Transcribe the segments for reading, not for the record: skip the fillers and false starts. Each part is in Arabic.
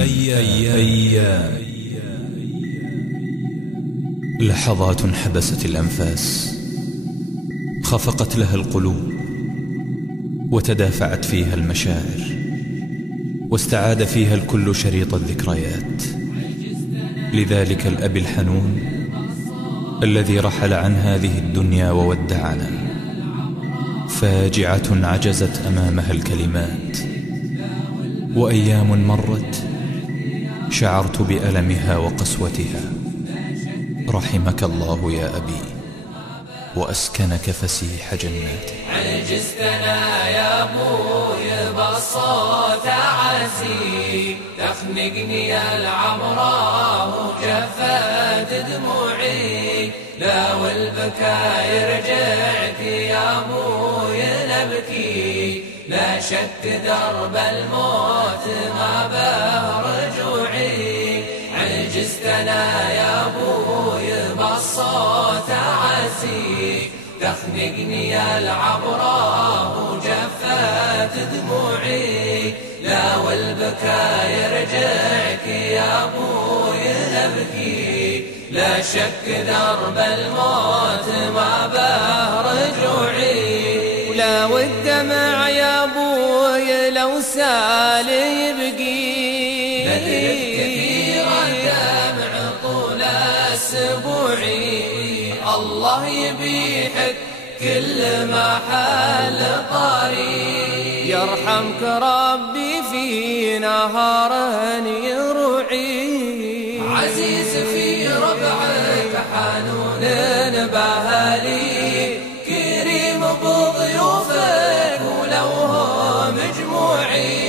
أيام لحظات حبست الأنفاس، خفقت لها القلوب وتدافعت فيها المشاعر، واستعاد فيها الكل شريط الذكريات لذلك الأب الحنون الذي رحل عن هذه الدنيا وودعنا. فاجعة عجزت أمامها الكلمات، وأيام مرت شعرت بألمها وقسوتها. رحمك الله يا أبي وأسكنك فسيح جناته. عجزتنا يا أبوي بالصوت عزي، تخنقني العمراء وجفت دموعي، لا والبكاء رجعت يا أبوي نبكي، لا شك درب الموت ما به رجوعي. عجزتنا يا أبوي بالصوت عزي، تخنقني العبراء وجفت دموعي، لا والبكاء يرجعك يا أبوي نبكي، لا شك درب الموت ما به رجوعي. ولا والدمع يا أبوي لو سال يبقي، الدمع طول أسبوعي، الله يبيحك كل ما حل طريق، يرحمك ربي في نهار يروعي. عزيز في ربعك حنون بهالي، كريم بضيوفك ولو هو مجموعي،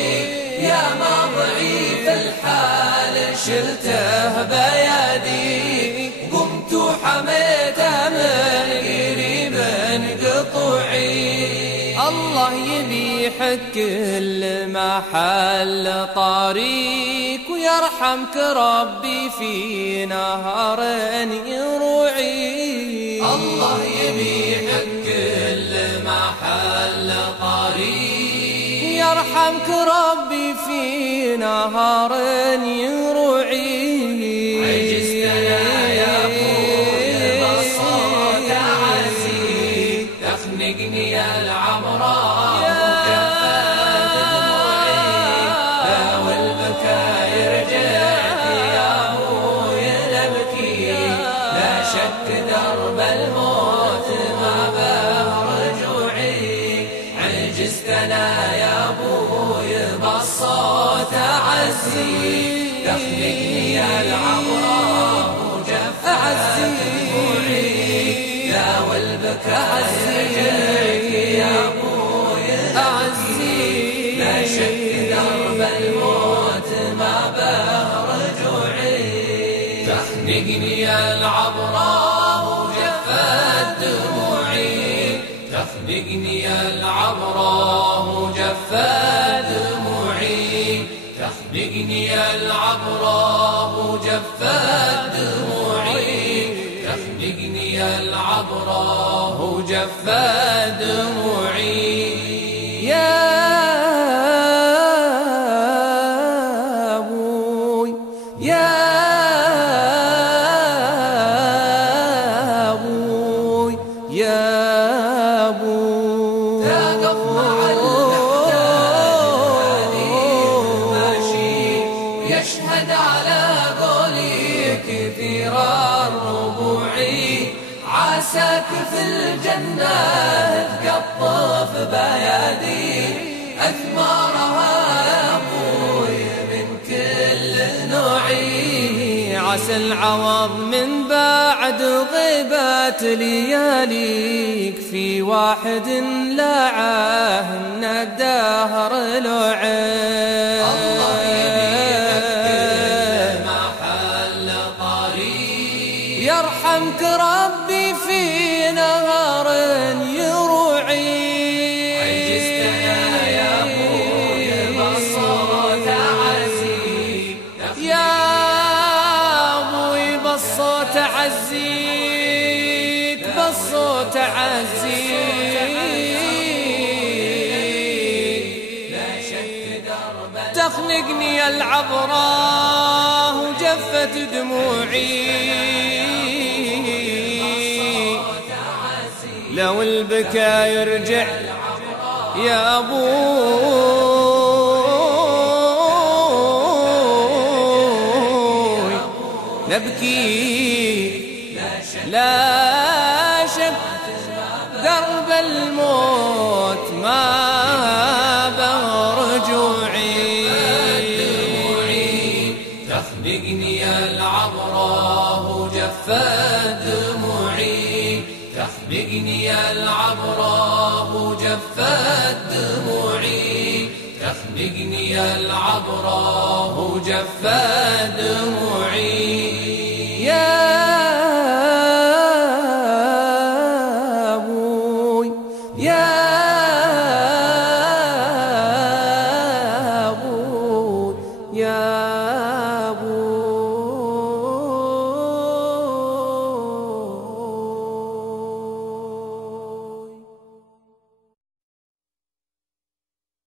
يا ما ضعيف الحال شلته بيدي، قمت وحميته من قريب قطوعي. الله يبيحك كل ما حل طريق، ويرحمك ربي في نهار يروعي. الله يبيحك كل ما حل طريق، يرحمك ربي في نهار يروعي. عجزتنا يا أبوي بالصوت عزي، تخنقني العمراء وجفت دموعي، لا والبكاء رجعت يا أبوي نبكي، لا شك درب الموت ما به رجوعي. عجزتنا يا أبوي بالصوت عزي، تخنقني العمراء وجفت دموعي، لا والبكاء رجعك يا أبوي نبكي، لا شك درب الموت ما به رجوعي. تخنقني العبراء وجفت دموعي، تخنقني العبراء وجفت دموعي، تخنقني العبراء وجفت دموعي، تخنقني العبراء وجفت دموعي. يا أبوي يا أبوي يا أبوي، تقف مع المحتاج ماشي، يشهد على قولي كثير الربوعي، عساك في الجنة تقطف بيادي، أثمارها يا أبوي من كل نوعي. عسى العوض من بعد غيبات لياليك، في واحد لاعه من الدهر لعين. الله يبيك كل ما حل طريق، يرحمك ربي في نهار يروعي. عجزتنا يا أبوي بالصوت عزي، يا أبوي بالصوت عزيك، بالصوت عزيك، لا شك درب تخنقني العبرة وجفت دموعي، لو البكا يرجع يا أبوي نبكي لا شك درب الموت ما برجوعي. تخنقني العبرة وجفت دموعي، تخنقني العبرة وجفت دموعي، تخنقني العبرة وجفت دموعي.